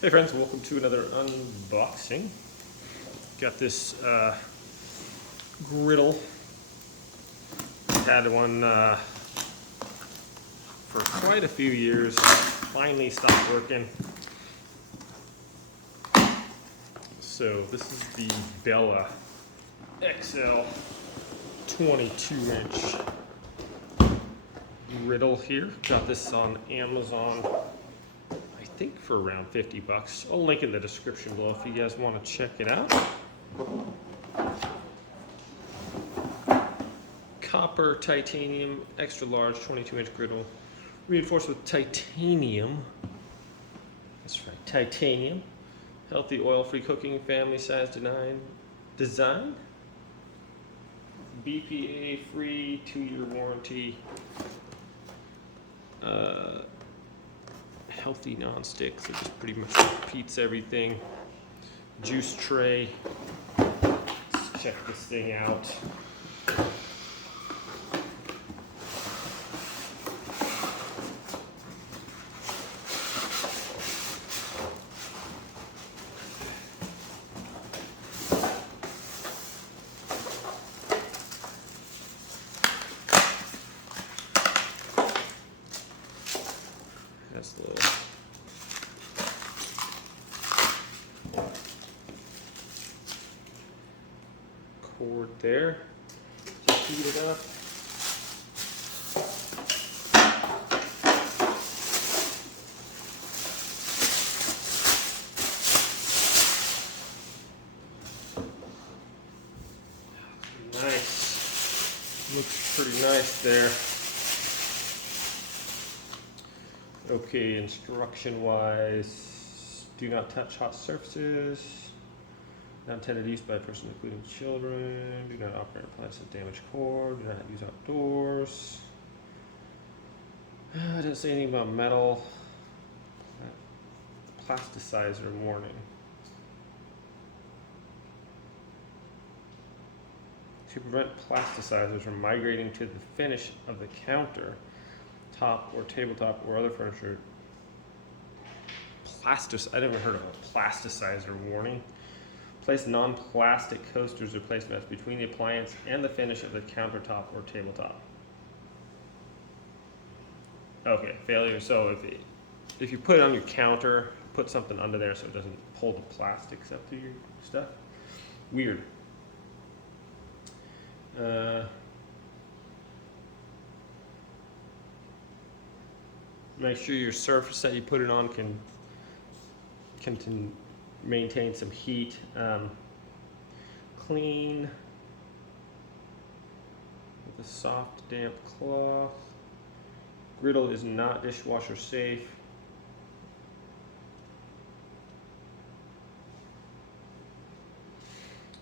Hey friends, welcome to another unboxing. Got this griddle. Had one for quite a few years. Finally stopped working. So this is the Bella XL 22-inch griddle here. Got this on Amazon. I think for around 50 bucks. I'll link in the description below if you guys want to check it out. Copper titanium extra large 22-inch griddle, reinforced with titanium. That's right, titanium. Healthy oil-free cooking, family size design. BPA free, 2-year warranty. Healthy non-stick, so just pretty much repeats everything. Juice tray. Let's check this thing out. That's the cord there. Just heat it up. Nice. Looks pretty nice there. Okay, instruction-wise, do not touch hot surfaces. Not intended use by a person including children. Do not operate appliances with damaged cord. Do not use outdoors. It doesn't say anything about metal. Plasticizer warning. To prevent plasticizers from migrating to the finish of the counter, top or tabletop or other furniture. I never heard of a plasticizer warning. Place non-plastic coasters or placemats between the appliance and the finish of the countertop or tabletop. Okay, failure. So if you put it on your counter, put something under there so it doesn't pull the plastics up to your stuff. Weird. Make sure your surface that you put it on can maintain some heat. Clean with a soft, damp cloth. Griddle is not dishwasher safe.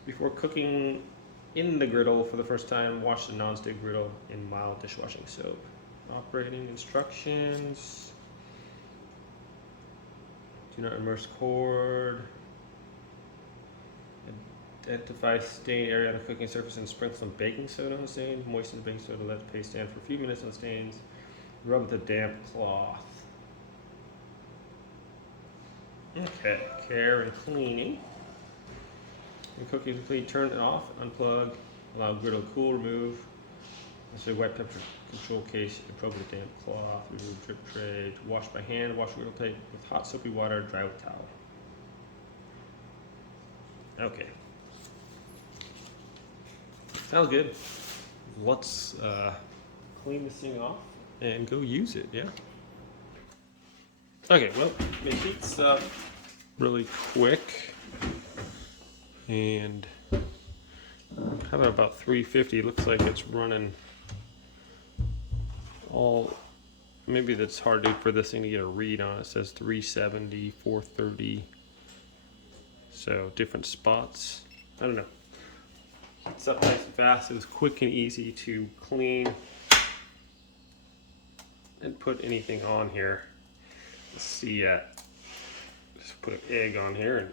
Before cooking in the griddle for the first time, wash the non-stick griddle in mild dishwashing soap. Operating instructions. Do not immerse cord. Identify stain area on the cooking surface and sprinkle some baking soda on the stain. Moisten the baking soda, let the paste stand for a few minutes on the stains. Rub with a damp cloth. Okay, care and cleaning. When cooking is complete, turn it off, unplug, allow griddle to cool, remove. This is a wet temperature control case, appropriate damp cloth, remove drip tray, to wash by hand, wash griddle plate with hot soapy water, dry with towel. Okay. Sounds good. Let's clean this thing off and go use it, yeah? Okay, well, it heats up really quick. And how about 350? Looks like it's running all, maybe that's hard for this thing to get a read on. It says 370, 430. So different spots. I don't know. It's up nice and fast. It was quick and easy to clean and put anything on here. Let's see. Just put an egg on here and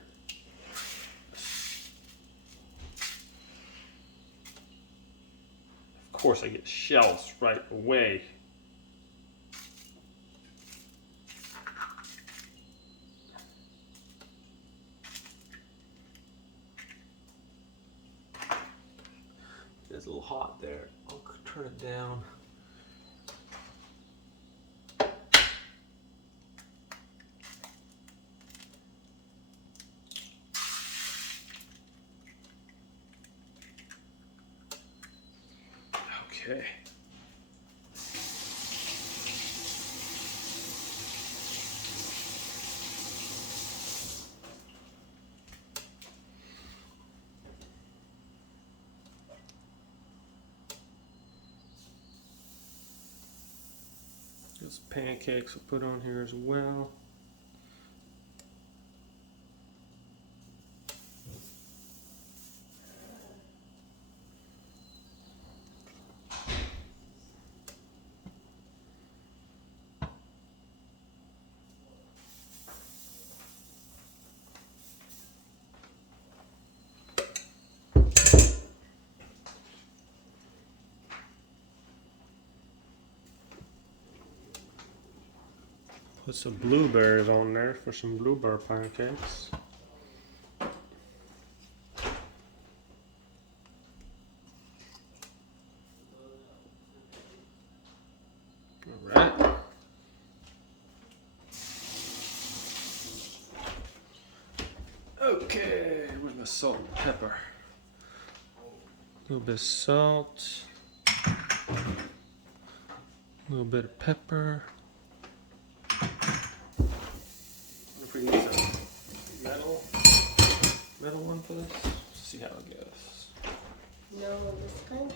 of course I get shells right away. a little hot there. I'll turn it down. Okay. Those pancakes we'll put on here as well. Put some blueberries on there for some blueberry pancakes. Alright. Okay, where's my salt and pepper? A little bit of salt. A little bit of pepper. If we use a metal one for this, let's see how it goes. No, this kind.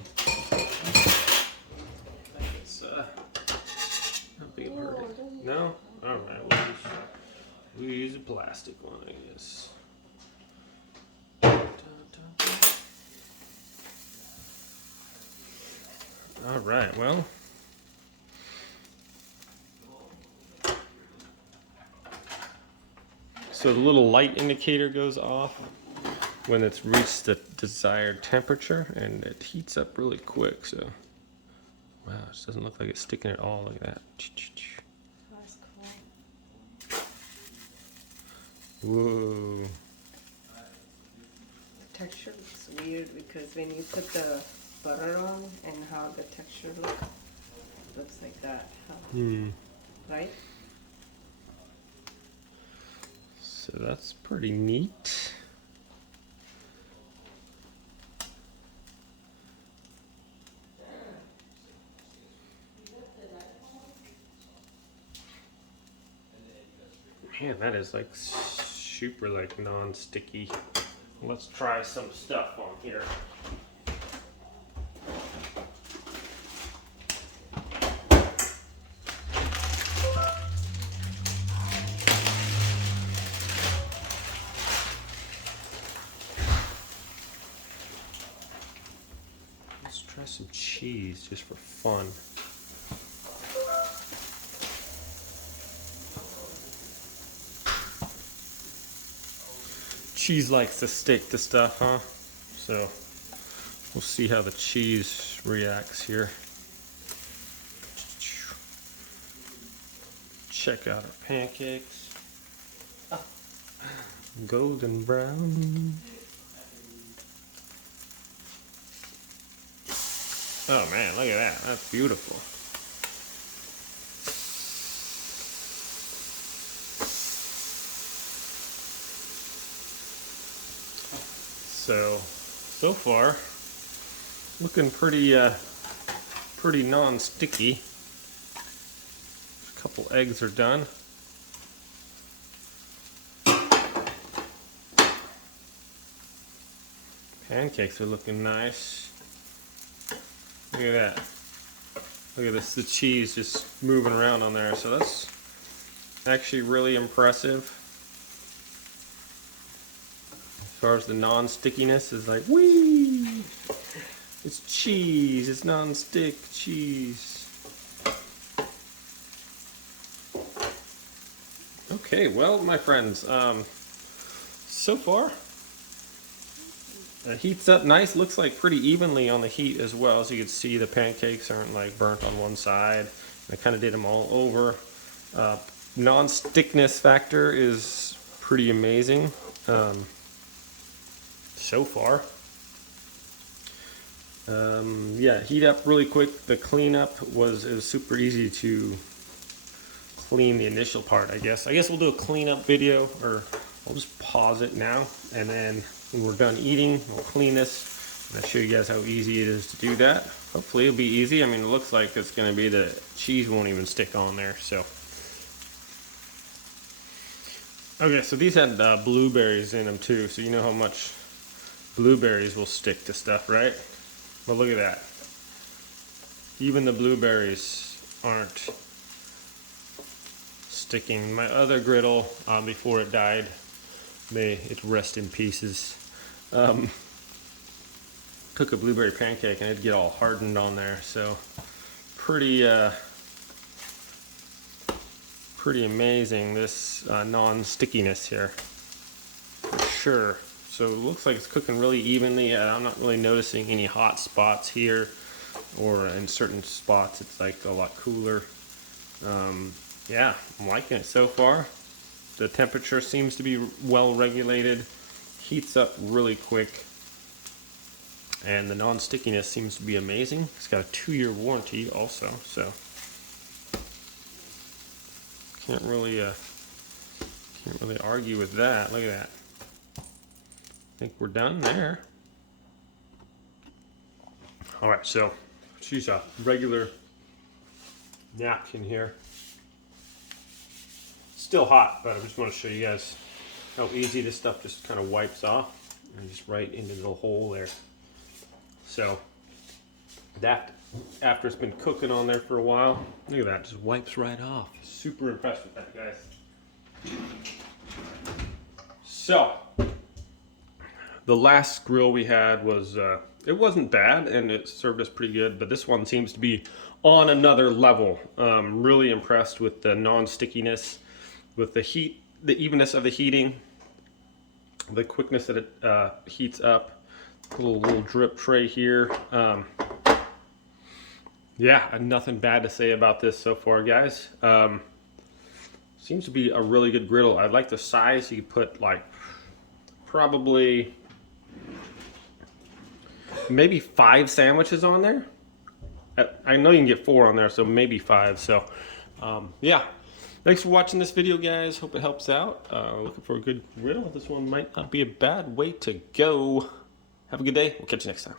It's not big of a hurt. No? Alright, we'll use a plastic one, I guess. Alright, well. So the little light indicator goes off when it's reached the desired temperature, and it heats up really quick. So, wow, it doesn't look like it's sticking at all like that. That's cool. Whoa. The texture looks weird because when you put the butter on and how the texture looks like that. Right? So that's pretty neat. Man, that is like super like non-sticky. Let's try some stuff on here. Let's try some cheese just for fun. Cheese likes to stick to stuff, huh? So we'll see how the cheese reacts here. Check out our pancakes. Golden brown. Oh man, look at that. That's beautiful. So far, looking pretty non-sticky. A couple eggs are done. Pancakes are looking nice. Look at that. Look at this, the cheese just moving around on there. So that's actually really impressive. As far as the non-stickiness is like, whee! It's cheese, it's non-stick cheese. Okay, well, my friends, so far, it heats up nice. Looks like pretty evenly on the heat as well. As you can see, the pancakes aren't like burnt on one side. I kind of did them all over. Non-stickness factor is pretty amazing. So far. Yeah, heat up really quick. The cleanup it was super easy to clean the initial part, I guess. I guess we'll do a cleanup video, or I'll just pause it now, and then when we're done eating, we'll clean this, and I'll show you guys how easy it is to do that. Hopefully it'll be easy. I mean, it looks like it's going to be the cheese won't even stick on there, so. Okay, so these had blueberries in them too, so you know how much blueberries will stick to stuff, right? But look at that. Even the blueberries aren't sticking. My other griddle, before it died, may it rest in pieces, took a blueberry pancake and it'd get all hardened on there. So pretty amazing, this non-stickiness here, for sure. So it looks like it's cooking really evenly. I'm not really noticing any hot spots here, or in certain spots it's like a lot cooler. Yeah, I'm liking it so far. The temperature seems to be well regulated, heats up really quick, and the non-stickiness seems to be amazing. It's got a 2-year warranty also, so can't really argue with that. Look at that. I think we're done there. All right, so she's a regular napkin here. Still hot, but I just want to show you guys how easy this stuff just kind of wipes off and just right into the hole there. So that, after it's been cooking on there for a while, look at that, just wipes right off. Super impressed with that, guys. So the last grill we had was, it wasn't bad and it served us pretty good, but this one seems to be on another level. Really impressed with the non-stickiness, with the heat, the evenness of the heating, the quickness that it heats up. Little drip tray here. Yeah, nothing bad to say about this so far, guys. Seems to be a really good griddle. I like the size. You could put like probably maybe 5 sandwiches on there. I know you can get 4 on there, so maybe 5. So yeah, thanks for watching this video, guys. Hope it helps out. Looking for a good griddle. This one might not be a bad way to go. Have a good day. We'll catch you next time.